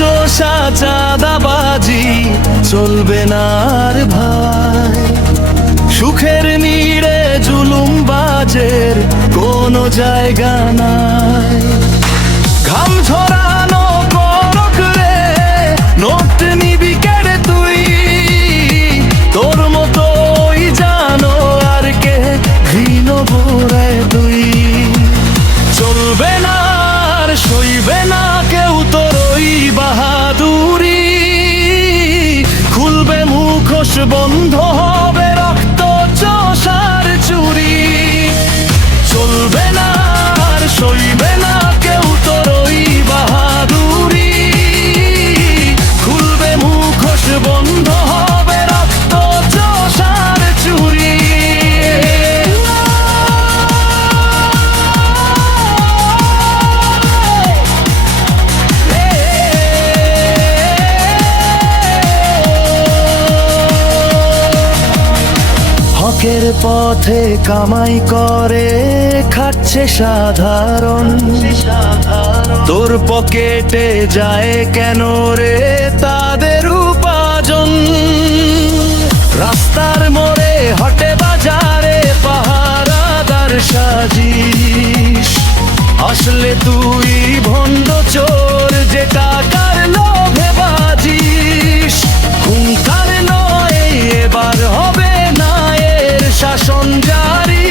চোষা চাঁদাবাজি চলবে না আর ভাই। সুখের নীড়ে জুলুমবাজের কোনো জায়গা নাই। ঘাম ঝরানো করক রে, নোট নিবি কেড়ে তুই। তোর মতো ওই জানো আর কে ঘৃণ ভরে তুই। চলবে না আর সইবে না কেউ তোর ওই বাহাদুরি। খুলবে মুখোশ, বন্ধ হবে রক্ত চোষার চুরি। চলবে না আর সইবে না কেউ তোর ওই বাহাদুরি। খুলবে মুখোশ, বন্ধ হবে রক্ত চোষার চুরি। হকের পথে কামাই করে খাচ্ছে সাধারণ। তোর পকেটে যায় কেন রে তাদের উপার্জন? রাস্তার মোড়ে হটে বাজারে পাহারাদার সাজিস। আসলে তুই ভণ্ড চোর যে টাকার লোভে বাজিস। হুঙ্কার নয় এবার হবে না এর শাসন জারি।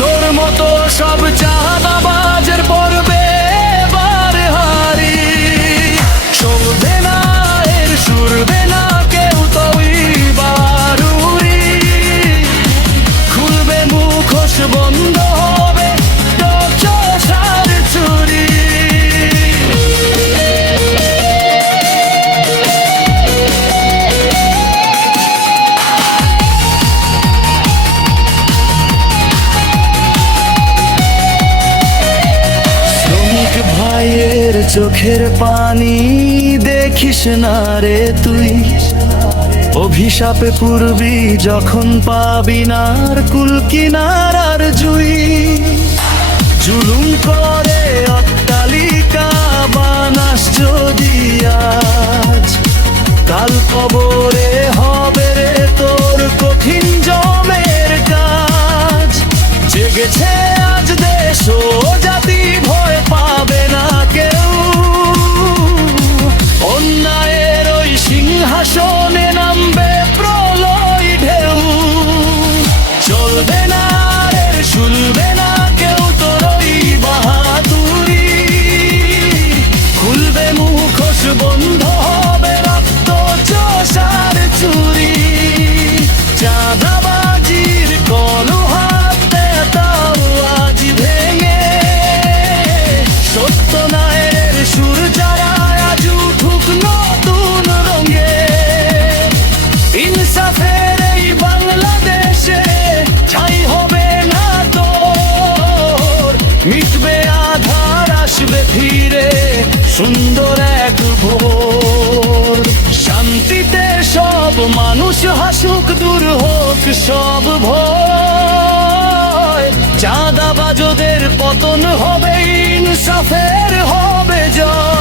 তোর মতো সব চাঁদাবাজের পড়বে এবার হারি। চলবে না এর সুরবে না কেউ তুই বারুরি। খুলবে মুখোশ, বন্ধ হবে চোষার চুরি। শ্রমিক ভাইয়ের চোখের পানি দেখিস না রে তুই। অভিশাপে পূর্বী যখন পাবি না আর কুল কিনারার জুই। জুলুম করে অট্টালিকা বানাস যদি আজ, কাল কবরে হবে রে তোর কঠিন জমের কাজ। জেগেছে আজ দেশ ও জাতি, ভয় পাবে না কেউ। অন্যায়ের ওই সিংহাসনে নামবে প্রলয় ঢেউ। চলবে না রে শুনবে না কেউ তোর ওই বাহাদুরি। খুলবে মুখোশ, বন্ধ হবে রক্ত চোষার চুরি। চাঁদাবাজির কলহাতে তাও আজ ভেঙে সত্য ন্যায়ের সুর যারা আজ উঠুক নতুন রঙে। ইনসাফের এই বাংলাদেশে ঠাঁই হবে না তোর। মিটবে আধার, আসবে ফিরে সুন্দর এক ভোর। শান্তিতে সব মানুষ হাসুক, দূর হোক সব ভয়। চাঁদাবাজদের পতন হবে, ইনসাফের হবে জয়।